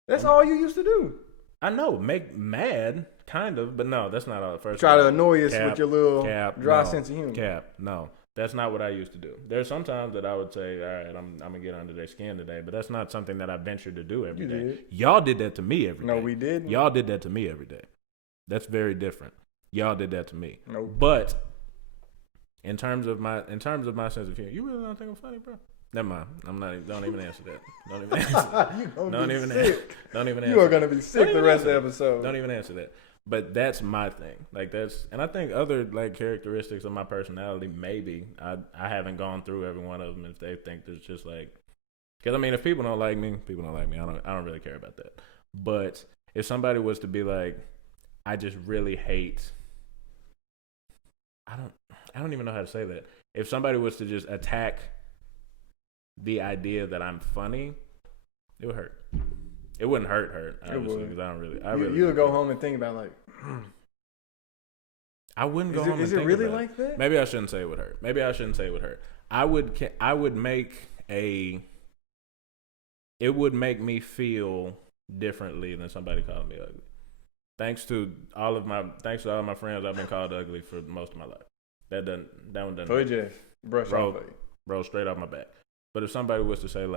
That's all you used to do. I know, make mad, kind of, but no, that's not all. First, try to annoy us with your little dry sense of humor. No. That's not what I used to do. There's sometimes that I would say, all right, I'm going to get under their skin today, but that's not something that I ventured to do every day. Did. Y'all did that to me every day. No, we didn't. Y'all did that to me every day. That's very different. Y'all did that to me. Nope. But in terms of my sense of humor, you really don't think I'm funny, bro? Never mind. I'm not. Don't even answer that. Don't even answer that. Don't even sick. Don't even answer. You are gonna be sick the rest of the episode. Don't even answer that. But that's my thing. And I think other characteristics of my personality. Maybe I haven't gone through every one of them. If they think there's just because I mean, if people don't like me, people don't like me. I don't really care about that. But if somebody was to be like, I just really hate. I don't even know how to say that. If somebody was to just attack the idea that I'm funny, it would hurt. It wouldn't hurt, obviously, because I don't really. You would go home and think about I wouldn't go home and think about it. Is it really like that? Maybe I shouldn't say it would hurt. It would make me feel differently than somebody calling me ugly. Thanks to all of my friends, I've been called ugly for most of my life. That one doesn't. So it just brush off of you. Bro, straight off my back. But if somebody was to say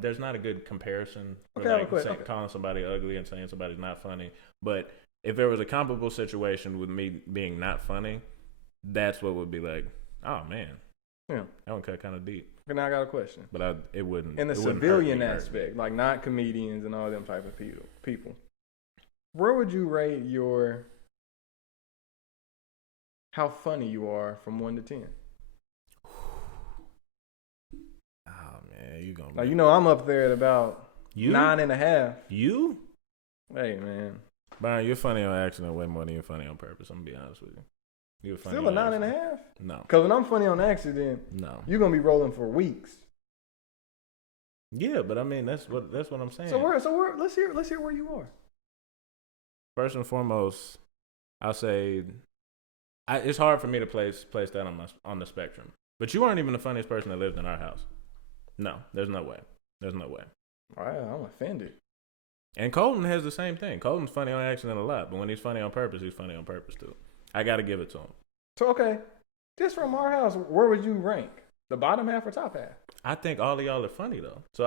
there's not a good comparison for calling somebody ugly and saying somebody's not funny. But if there was a comparable situation with me being not funny, that's what would be like, oh man, that one cut kind of deep. Okay, now I got a question. But it wouldn't. In the civilian aspect, like not comedians and all them type of people, where would you rate how funny you are from 1 to 10? You gonna I'm up there at about 9.5. You? Hey man, Byron, you're funny on accident way more than you're funny on purpose. I'm gonna be honest with you. You're funny. Still a 9.5? No. Because when I'm funny on accident, no, you're gonna be rolling for weeks. Yeah, but I mean that's what I'm saying. So let's hear where you are. First and foremost, I'll say it's hard for me to place that on the spectrum. But you aren't even the funniest person that lived in our house. No, there's no way. There's no way. All right, I'm offended. And Colton has the same thing. Colton's funny on accident a lot, but when he's funny on purpose, he's funny on purpose too. I got to give it to him. So okay, just from our house, where would you rank? The bottom half or top half? I think all of y'all are funny though, so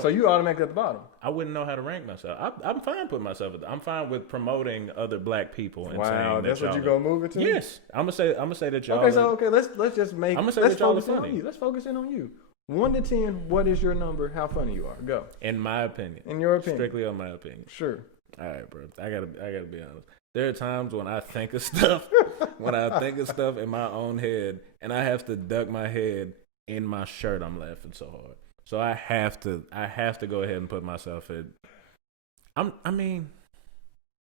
So you automatically at the bottom. I wouldn't know how to rank myself. I'm fine putting myself. I'm fine with promoting other black people and saying that that's what y'all you gonna move it to. Yes, I'm gonna say that y'all. Okay, let's just make. I'm gonna say let's that y'all are focus in funny. on you. Let's focus in on you. 1 to 10, what is your number? How funny you are? Go. In my opinion. In your opinion. Strictly on my opinion. Sure. All right, bro. I gotta be honest. There are times when I think of stuff, in my own head, and I have to duck my head in my shirt. I'm laughing so hard. So I have to go ahead and put myself in. I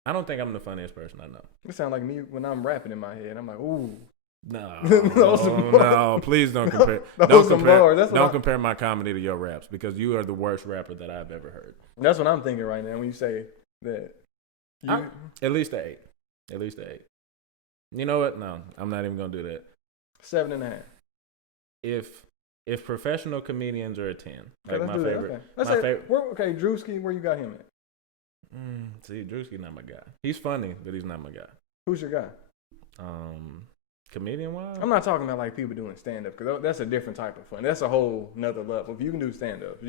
don't think I'm the funniest person I know. It sounds like me when I'm rapping in my head. I'm like, ooh. No, please don't compare. Don't compare my comedy to your raps because you are the worst rapper that I've ever heard. That's what I'm thinking right now when you say that. At least an 8. At least an 8. You know what? No, I'm not even gonna do that. 7.5. If professional comedians are a 10, okay, like my favorite. Okay. Okay, Drewski, where you got him at? See, Drewski not my guy. He's funny, but he's not my guy. Who's your guy? Comedian wise? I'm not talking about like people doing stand up because that's a different type of fun. That's a whole nother level. If you can do stand up,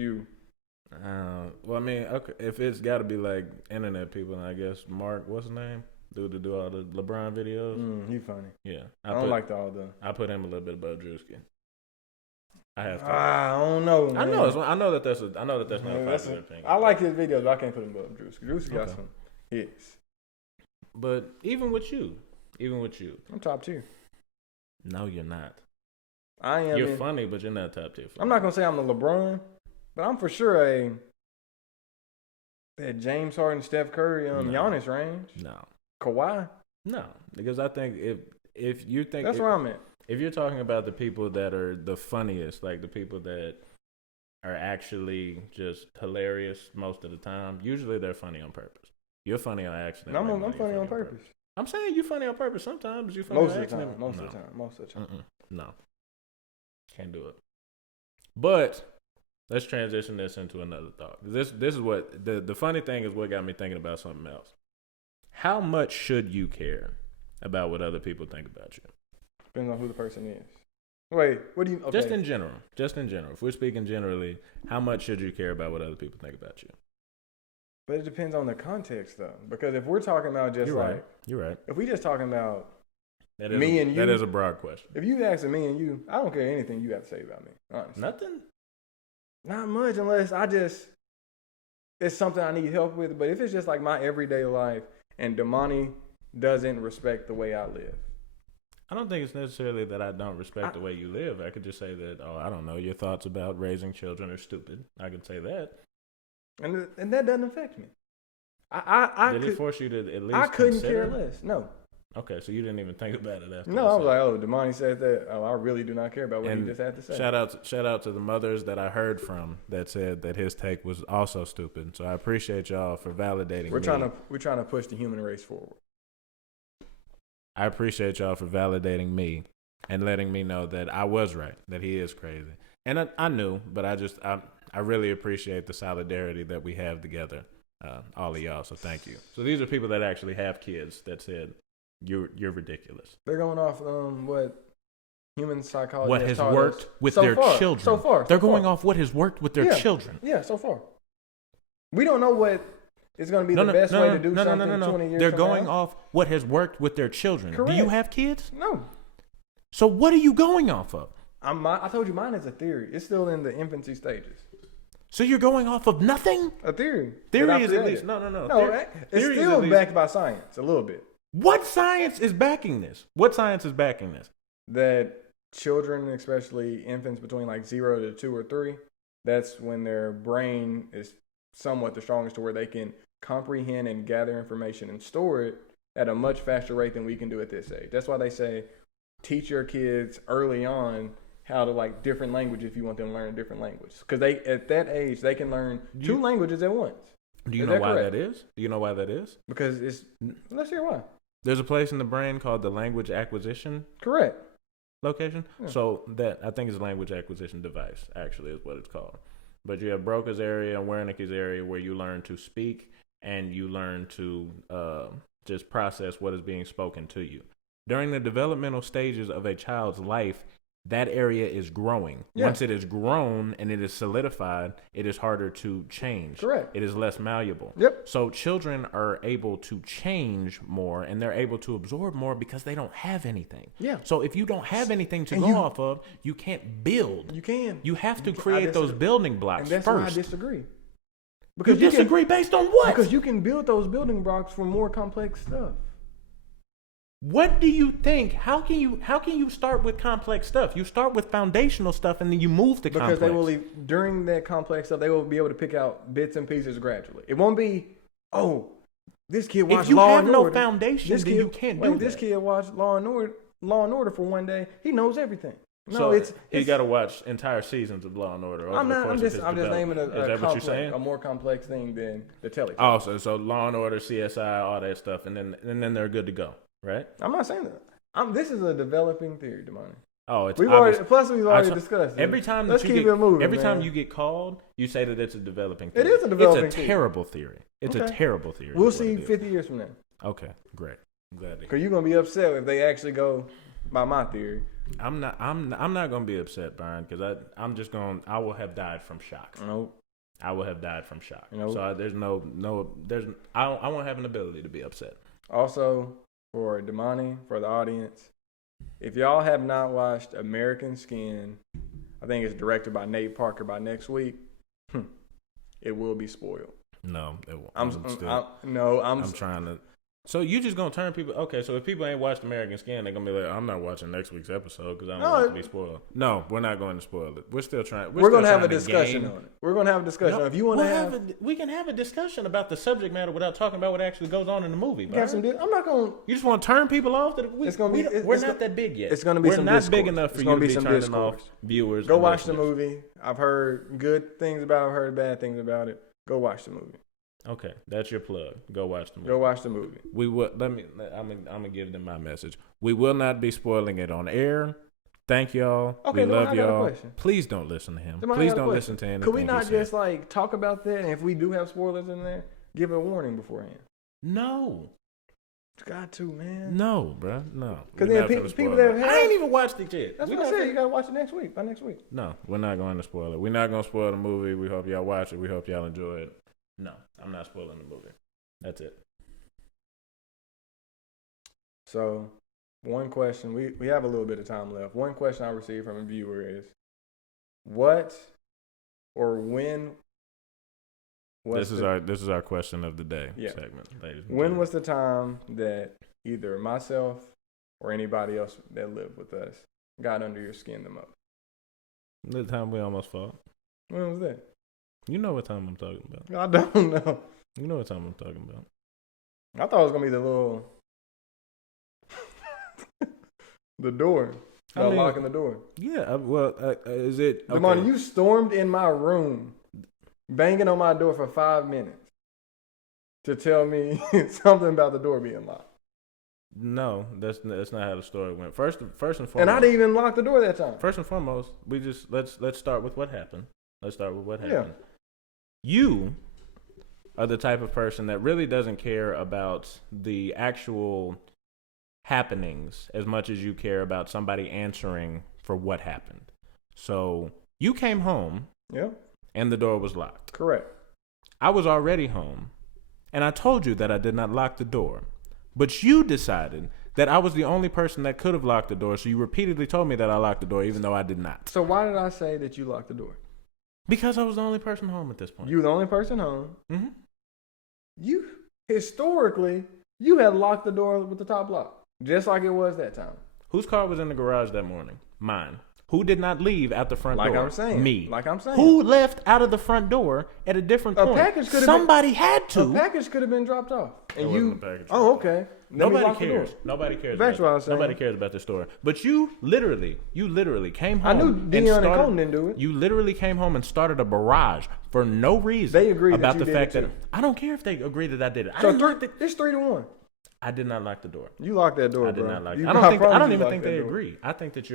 well, I mean, okay, if it's got to be like internet people, then I guess Mark, what's his name? Dude to do all the LeBron videos. He funny. Yeah, I don't like all the. I put him a little bit above Drewski. I have to. I don't know. Man. I know that that's not a popular thing. I like his videos, but I can't put him above Drewski. Drewski got some hits. But even with you, I'm top tier. No, you're not. I am. You're funny, but you're not top tier. I'm not gonna say I'm the LeBron, but I'm for sure that James Harden, Steph Curry, Giannis range. No. Kawhi. No, because I think if you think that's where I'm at. If you're talking about the people that are the funniest, like the people that are actually just hilarious most of the time, usually they're funny on purpose. You're funny on accident. I'm funny on purpose. I'm saying you're funny on purpose. Sometimes you're funny on accident. Most of the time. No. Can't do it. But let's transition this into another thought. This is what the funny thing is what got me thinking about something else. How much should you care about what other people think about you? Depends on who the person is. Wait, what do you... Okay. Just in general. If we're speaking generally, how much should you care about what other people think about you? But it depends on the context, though. Because if we're talking about just You're right. If we just talking about me and you... That is a broad question. If you asking me and you, I don't care anything you have to say about me, honestly. Nothing? Not much unless it's something I need help with. But if it's just like my everyday life and Damani doesn't respect the way I live. I don't think it's necessarily that I don't respect the way you live. I could just say that, I don't know, your thoughts about raising children are stupid. I could say that. And that doesn't affect me. Did it force you to at least I couldn't consider? care less. No. Okay, so you didn't even think about it after. No, I was like, Damani said that. Oh, I really do not care about what he just had to say. Shout out to the mothers that I heard from that said that his take was also stupid. So I appreciate y'all for validating. We're trying to push the human race forward. I appreciate y'all for validating me and letting me know that I was right, that he is crazy. And I knew, but I really appreciate the solidarity that we have together, all of y'all. So thank you. So these are people that actually have kids that said you're ridiculous. They're going off what human psychology what has worked with their children. So far, they're going off what has worked with their children. Yeah, so far. We don't know what is going to be the best way to do something 20 years They're from going now. off what has worked with their children. Correct. Do you have kids? No. So what are you going off of? I told you mine is a theory. It's still in the infancy stages. So you're going off of nothing? A theory. Theory is at least no. It's still backed by science a little bit. What science is backing this? That children, especially infants between like 0 to 2 or 3, that's when their brain is somewhat the strongest to where they can comprehend and gather information and store it at a much faster rate than we can do at this age. That's why they say teach your kids early on how to like different languages if you want them to learn a different language. Because they at that age they can learn two languages at once. Do you know why that is? Do you know why that is? Because let's hear why. There's a place in the brain called the language acquisition. Correct. Location. Yeah. So that I think is language acquisition device. Actually, is what it's called. But you have Broca's area and Wernicke's area where you learn to speak and you learn to just process what is being spoken to you. During the developmental stages of a child's life, that area is growing. Yeah. Once it is grown and it is solidified, it is harder to change. Correct. It is less malleable. Yep. So children are able to change more and they're able to absorb more because they don't have anything. Yeah. So if you don't have anything to go off of, you can't build. You can. You have to create those building blocks and that's first. Why I disagree. Because you disagree based on what? Because you can build those building blocks for more complex stuff. What do you think? How can you start with complex stuff? You start with foundational stuff and then you move to complex. Because they will during that complex stuff, they will be able to pick out bits and pieces gradually. It won't be, this kid watched Law and Order. If you have no foundation, then you can't do that. This kid watched Law and Order for one day. He knows everything. No, so you got to watch entire seasons of Law and Order. I'm just naming a more complex thing than the Teletubbies. Oh, so Law and Order, CSI, all that stuff, and then they're good to go. Right? I'm not saying that. This is a developing theory, Damani. Oh, it's we've already discussed it. Every time time you get called, you say that it's a developing theory. It is a developing theory. It's a terrible theory. It's a terrible theory. We'll see 50 years from now. Okay, great. I'm glad. Because you're gonna be upset if they actually go by my theory. I'm not gonna be upset, Byron, because I will have died from shock. Nope. I will have died from shock. Nope. So I won't have an ability to be upset. Also, for Damani, for the audience, if y'all have not watched American Skin, I think it's directed by Nate Parker by next week, it will be spoiled. No, it won't. I'm trying to. So you just gonna turn people? Okay, so if people ain't watched American Skin, they're gonna be like, "I'm not watching next week's episode because I don't want it to be spoiled." No, we're not going to spoil it. We're still trying. We're gonna have a discussion on it. We're gonna have a discussion. If you want to we can have a discussion about the subject matter without talking about what actually goes on in the movie. I'm not gonna. You just want to turn people off? We're not that big yet. It's gonna be. We're not big enough for you to be turning off viewers. Go watch the movie. I've heard good things about it. I've heard bad things about it. Go watch the movie. Okay, that's your plug. Go watch the movie. Go watch the movie. We will. I'm gonna give them my message. We will not be spoiling it on air. Thank y'all. Okay, we love y'all. Please don't listen to him. Please don't listen to anything. Could we not just like talk about that? And if we do have spoilers in there, give a warning beforehand. No. It's got to, man. No, bro. No. Because then people that have. I ain't even watched it yet. That's what I said. You gotta watch it next week. By next week. No, we're not going to spoil it. We're not gonna spoil the movie. We hope y'all watch it. We hope y'all enjoy it. No, I'm not spoiling the movie. That's it. So, one question. We have a little bit of time left. One question I received from a viewer is, what or when? This is our question of the day segment, ladies. When was the time that either myself or anybody else that lived with us got under your skin the most? The time we almost fought. When was that? You know what time I'm talking about. I don't know. You know what time I'm talking about. I thought it was going to be the little... the door. Locking the door. Yeah, is it... Okay. Damani, you stormed in my room, banging on my door for 5 minutes to tell me something about the door being locked. No, that's not how the story went. First and foremost... And I didn't even lock the door that time. First and foremost, we just... Let's start with what happened. Yeah. You are the type of person that really doesn't care about the actual happenings as much as you care about somebody answering for what happened. So you came home, and the door was locked. Correct. I was already home, and I told you that I did not lock the door, but you decided that I was the only person that could have locked the door, so you repeatedly told me that I locked the door even though I did not. So why did I say that you locked the door? Because I was the only person home at this point. You were the only person home. Mm-hmm. Historically, you had locked the door with the top lock, just like it was that time. Whose car was in the garage that morning? Mine. Who did not leave out the front door? Like I'm saying. Me. Like I'm saying. Who left out of the front door at a different point? Package could have Somebody had to. A package could have been dropped off. And you. Oh, okay. Nobody cares. Nobody cares. Nobody cares about the story. But you literally came home. I knew Deion and Colton didn't do it. You literally came home and started a barrage for no reason. They agreed about that the fact that I don't care if they agree that I did it. So it's 3-1. I did not lock the door. You locked that door, I did bro. not lock. I don't even think they agree. I think that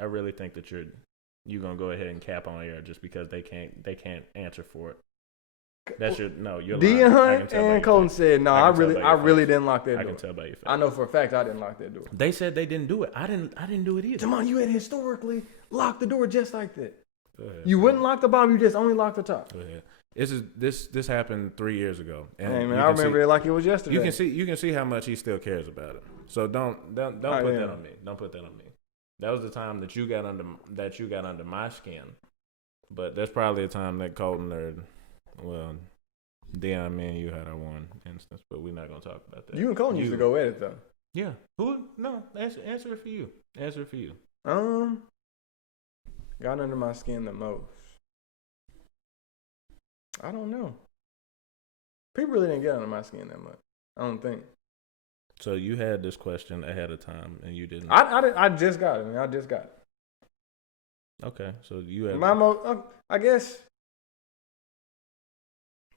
I really think that you're gonna go ahead and cap on air just because they can't answer for it. That's your no. You're Deion and Colton said no. I really didn't lock that door. I can tell by your face. I know for a fact I didn't lock that door. They said they didn't do it. I didn't do it either. Damani, you had historically locked the door just like that. You wouldn't lock the bottom. You just only locked the top. Go ahead. This happened 3 years ago. And hey man, I remember it like it was yesterday. You can see how much he still cares about it. So don't put that on me. Don't put that on me. That was the time that you got under my skin. But that's probably a time that Colton Deion, me and you had our one instance, but we're not gonna talk about that. You and Colton used to go at it though. Yeah. Who? No. Answer it for you. Answer it for you. Got under my skin the most. I don't know. People really didn't get under my skin that much. I don't think. So you had this question ahead of time, and you didn't. I just got it, man. I just got it. Okay, so you have. I guess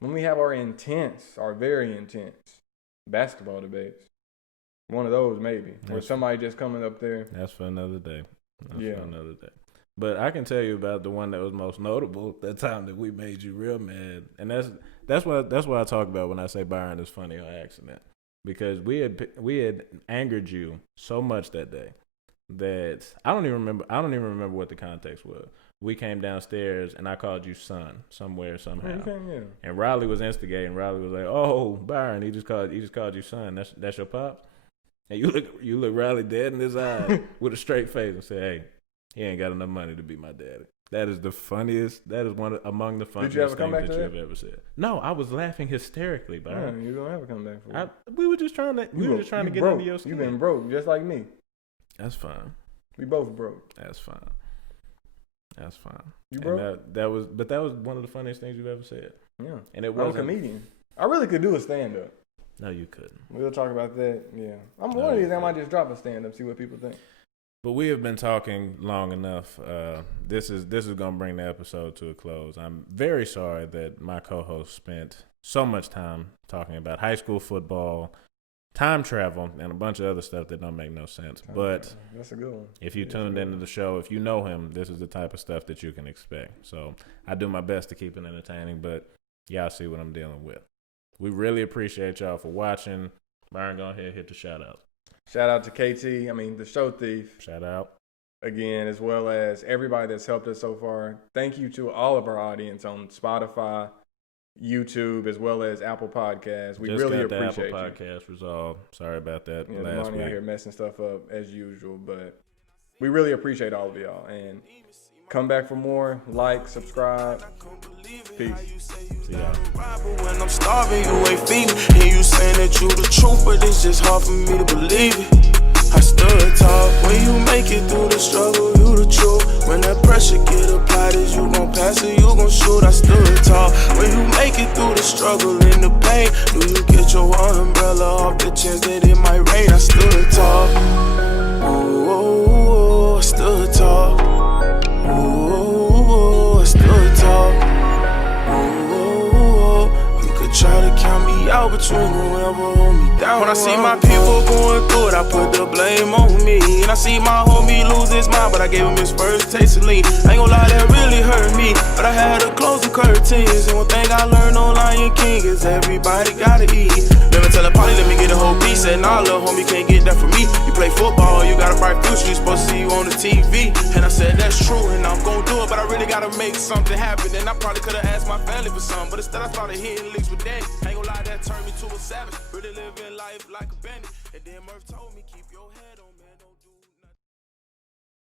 when we have our very intense basketball debates, one of those maybe, where somebody just coming up there. That's for another day. For another day. But I can tell you about the one that was most notable, that time that we made you real mad. And that's what I talk about when I say Byron is funny on accident. Because we had angered you so much that day that I don't even remember what the context was. We came downstairs and I called you son somehow. Yeah. And Riley was instigating. Riley was like, "Oh, Byron, he just called you son. That's your pops." And you look Riley dead in his eyes with a straight face and say, "Hey, he ain't got enough money to be my daddy." That is the funniest. That is among the funniest things that you have ever said. No, I was laughing hysterically, Byron. Yeah, you don't have a comeback for it. We were just trying to get into your skin. You've been broke, just like me. That's fine. We both broke. That's fine. You broke? That was one of the funniest things you've ever said. Yeah. And it was a comedian. I really could do a stand-up. No, you couldn't. We'll talk about that. Yeah. One of these, I might just drop a stand-up, see what people think. But we have been talking long enough. This is going to bring the episode to a close. I'm very sorry that my co-host spent so much time talking about high school football, time travel, and a bunch of other stuff that don't make no sense. But that's a good one. If you tuned into the show, if you know him, this is the type of stuff that you can expect. So I do my best to keep it entertaining, but y'all see what I'm dealing with. We really appreciate y'all for watching. Byron, go ahead and hit the shout-outs. Shout out to KT, the Show Thief. Shout out. Again, as well as everybody that's helped us so far. Thank you to all of our audience on Spotify, YouTube, as well as Apple Podcasts. We really appreciate the Apple Podcast resolved. Sorry about that last week. Out here messing stuff up as usual, but we really appreciate all of y'all. And come back for more. Like, subscribe. Peace. See y'all. When I'm starving, you ain't feeding. And you saying that you the truth, but it's just hard for me to believe it. I stood tall. When you make it through the struggle, you the truth. When that pressure get applied, is you gon' pass or you gon' shoot. I stood tall. When you make it through the struggle and the pain, do you get your umbrella off the chance that it might rain? I stood tall. Ooh, I stood tall. Ooh, I stood tall. Try to count me out, but you ain't gon' ever hold me down. When I see my people going through it, I put the blame on me. And I see my homie lose his mind, but I gave him his first taste of lean. I ain't gon' lie, that really hurt me, but I had to close the curtains. And one thing I learned on Lion King is everybody gotta eat. Never tell a party, let me get a whole piece. And nah, little homie, can't get that from me. You play football, you got a bright future, you supposed to see you on the TV. And I said, that's true, and I'm gon' do it, but I really gotta make something happen. And I probably could've asked my family for something, but instead I started hitting licks with daddy. Ain't gon' lie, that turned me to a savage. Really living life like a bandit. And then Murph told me, keep your head on me.